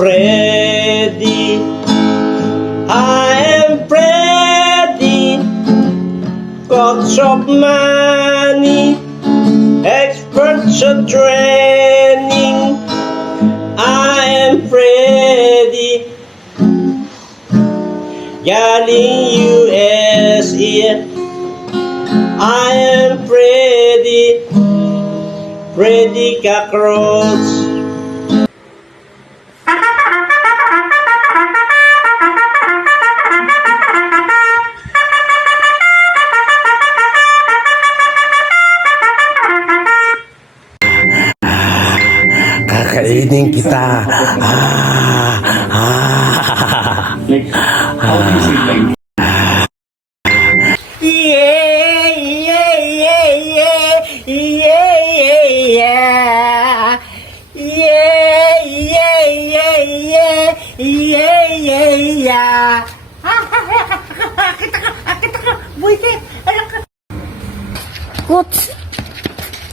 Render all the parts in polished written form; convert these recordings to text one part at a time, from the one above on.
Freddy, I am Freddy. Lots of money, experts of training. I am Freddy, galing USA. I am Freddy, Freddy Cockroach. Kakainin kita. Yeah, yeah, yeah, yeah, yeah, yeah, yeah, yeah, yeah, yeah, yeah, yeah, yeah. Coach,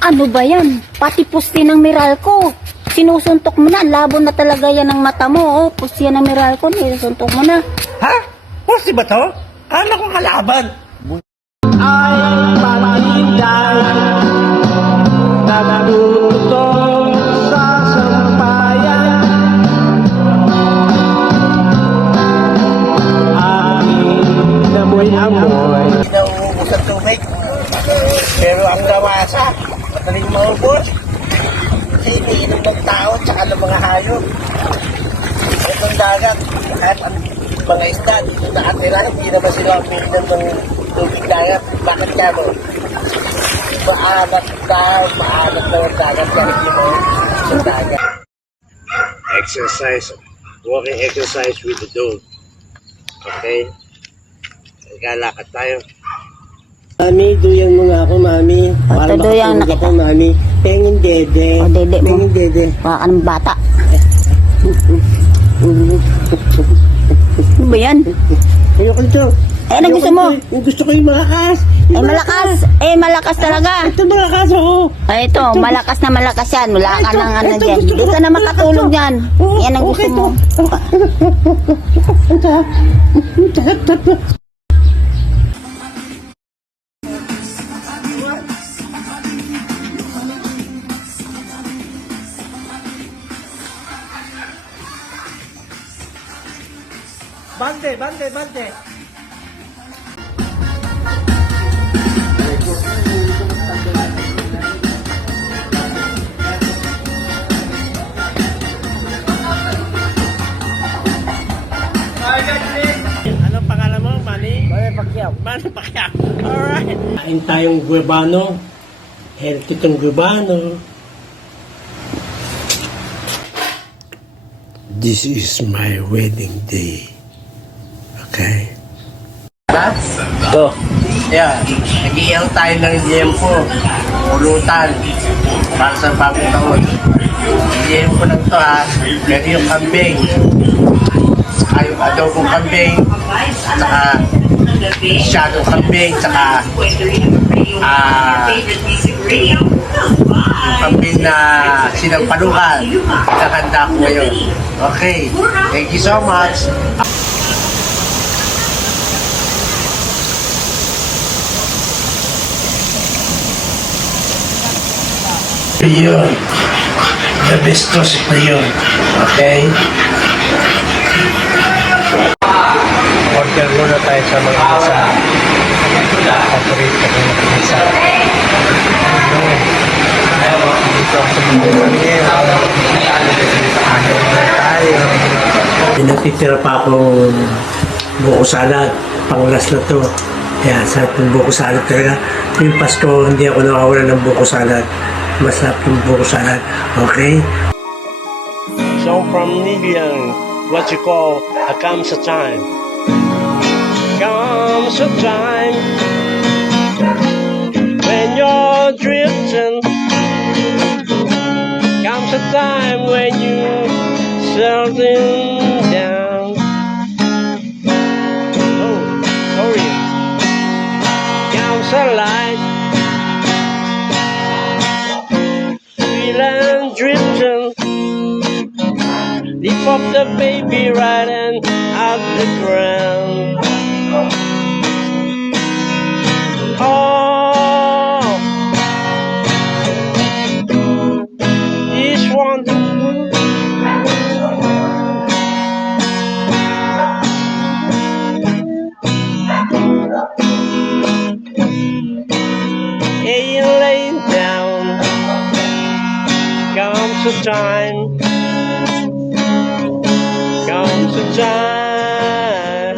ano ba yan? Pati pusti ng Meralco. Sinusuntok mo na, labo na talaga yan ng mata mo. Oh, pusti yan ng Meralco, sinusuntok mo na. Ha? Pusti ba to? Kala ko kalaban. Ay paninday, nagtutong sa sampayan. Aking amoy-amoy. Hindi na uubos ang tubig. Pero ang lawasa, madaling maubos. Kasi iniinom ng tao tsaka ng mga hayop. Itong dagat, kahit ang mga isda, dito nakatira, hindi naman sila umiinom ng tubig dagat. Bakit ka mo? Maalat daw ang dagat, kaya hindi mo sa dagat. Exercise, walking exercise with the dog. Okay? Naglalakad tayo. Mami, duyan mo nga ako, Mami. Para Tuduyang makatulog nakita. ako, Mami. Pengin dede. O, dede mo. Pengin dede. Baka ka ng bata. Ano ba yan? Ayoko nito. Eh, ano gusto mo? Yung gusto ko yung malakas. Eh, malakas. Eh, malakas talaga. Ito malakas, oo. Ay, ito, malakas na malakas yan. Wala ka Ito, nang ano ito, dyan. gusto ko Di ka na malakas makatulog to. yan. Oo, Yan ang gusto okay mo. Ito. Bante, bante, bante. Anong pangalan mo, Manny? Manny Pacquiao. Manny Pacquiao. Alright. Kain tayong guebano. Healthy tong guebano. This is my wedding day. Okay? Ito. Yeah, nag-iiyaw tayo ng liempo. Pulutan. Para sa bagong taon. Liempo lang to ha. Pero yung kambing. Saka yung adobong kambing. Saka shadow kambing. Saka yung kambing na sinampalukan. Nakahanda ko ngayon. Okay. Thank you so much. Yun. The best toast na yun. Okay? Order muna tayo sa mga masa. Paborito ko ng masa. Dito ako sa mga tayo. Pinatitira pa akong buko salad. Panglas na to. Kaya sa itong buko salad talaga. Yung Pasko, hindi ako nakawala ng buko salad. Masarap yung buko salad. Okay? So from Nibian, what you call a comes a time. Comes a time when you're drifting. Comes a time when you settling down. Oh, sorry. Comes a light. Feel and drifting. Deep of the baby riding out the ground. Oh, this one. Hey, laying down, comes the time, comes the time,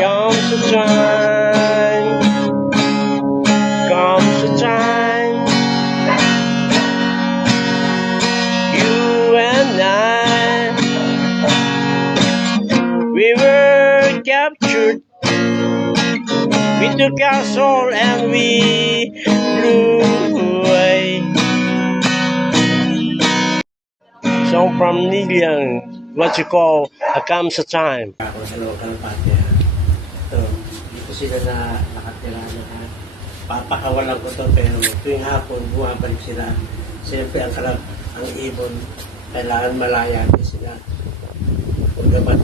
comes the time, comes the time. You and I, we were captured. We took our soul and we blew away. Song from Neil Young, what you call a comes a time. Ako sa local party. So, dito sila na nakatira na papakawalan ko to pero tuwing hapon bumabalik sila. Siyempre ang ibon kailangan malaya din sila. Kung gabat